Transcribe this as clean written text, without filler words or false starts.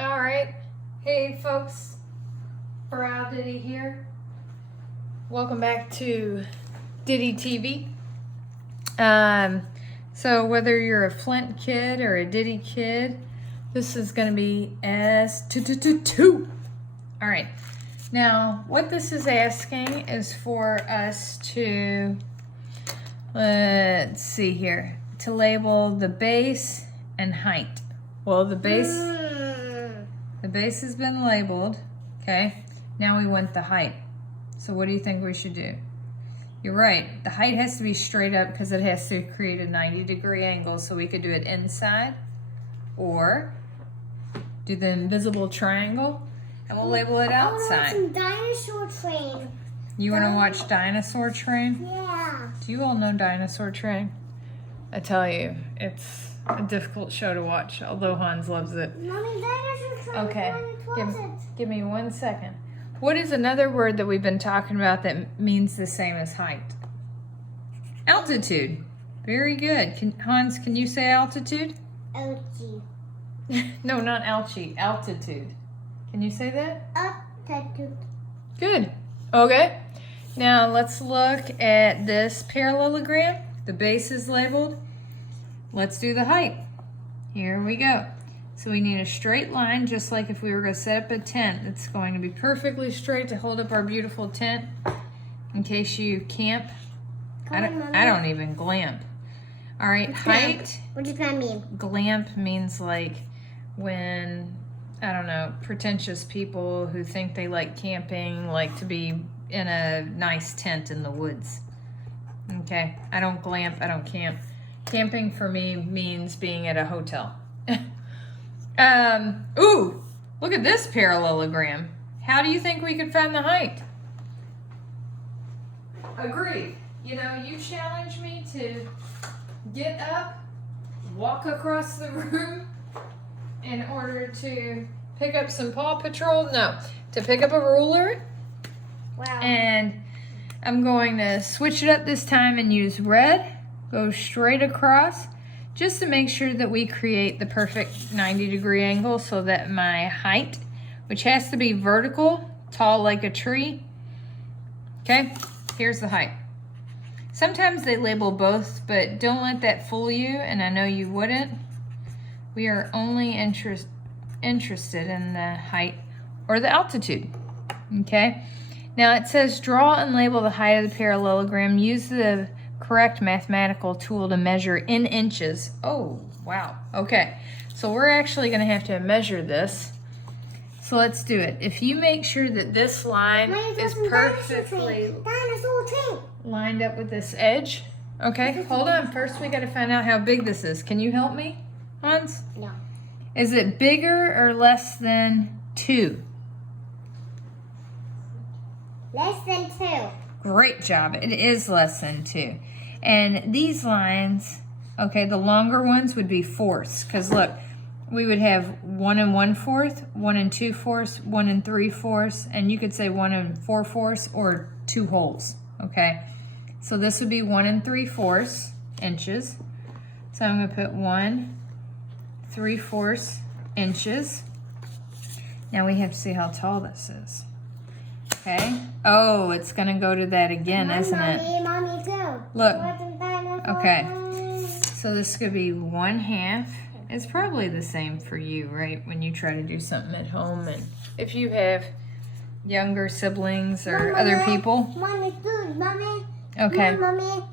All right. Hey, folks. Brow Diddy here. Welcome back to Diddy TV. So whether you're a Flint kid or a Diddy kid, this is going to be S222. All right. Now, what this is asking is for us to, let's see here, to label the base and height. Well, the base has been labeled, okay? Now we want the height. So what do you think we should do? You're right, the height has to be straight up because it has to create a 90-degree angle, so we could do it inside or do the invisible triangle and we'll label it outside. I want some Dinosaur Train. You want to watch Dinosaur Train? Yeah. Do you all know Dinosaur Train? I tell you, it's a difficult show to watch, although Hans loves it. Mommy, Dinosaur Train. Okay, give me 1 second. What is another word that we've been talking about that means the same as height? Altitude. Very good. Hans, can you say altitude? Ouchie. No, not ouchie. Altitude. Can you say that? Altitude. Good. Okay. Now let's look at this parallelogram. The base is labeled. Let's do the height. Here we go. So we need a straight line, just like if we were going to set up a tent. It's going to be perfectly straight to hold up our beautiful tent in case you camp. I don't even glamp. All right, height. What does that mean? Glamp means like when, I don't know, pretentious people who think they like camping like to be in a nice tent in the woods. Okay, I don't glamp, I don't camp. Camping for me means being at a hotel. Ooh, look at this parallelogram. How do you think we could find the height? Agreed. You know, you challenged me to get up, walk across the room in order to pick up some Paw Patrol. No, to pick up a ruler. Wow. And I'm going to switch it up this time and use red. Go straight across just to make sure that we create the perfect 90-degree angle so that my height, which has to be vertical, tall like a tree. Okay, here's the height. Sometimes they label both, but don't let that fool you, and I know you wouldn't. We are only interested in the height or the altitude. Okay, now it says draw and label the height of the parallelogram. Use the correct mathematical tool to measure in inches. Oh, wow. Okay, so we're actually going to have to measure this. So let's do it. If you make sure that this line is perfectly lined up with this edge. Okay, hold on. First, we got to find out how big this is. Can you help me, Hans? No. Is it bigger or less than 2? Less than 2. Great job. It is less than 2. And these lines, okay, the longer ones would be fourths. Because look, we would have 1 1/4, 1 2/4, 1 3/4, and you could say 1 4/4 or 2 wholes. Okay, so this would be 1 3/4 inches. So I'm going to put 1 3/4 inches. Now we have to see how tall this is. Okay. Oh, it's going to go to that again, isn't it? Mommy, go. Look. Okay. So this could be 1/2. It's probably the same for you, right? When you try to do something at home, and if you have younger siblings or other people. Mommy, food, Mommy. Okay. Mommy.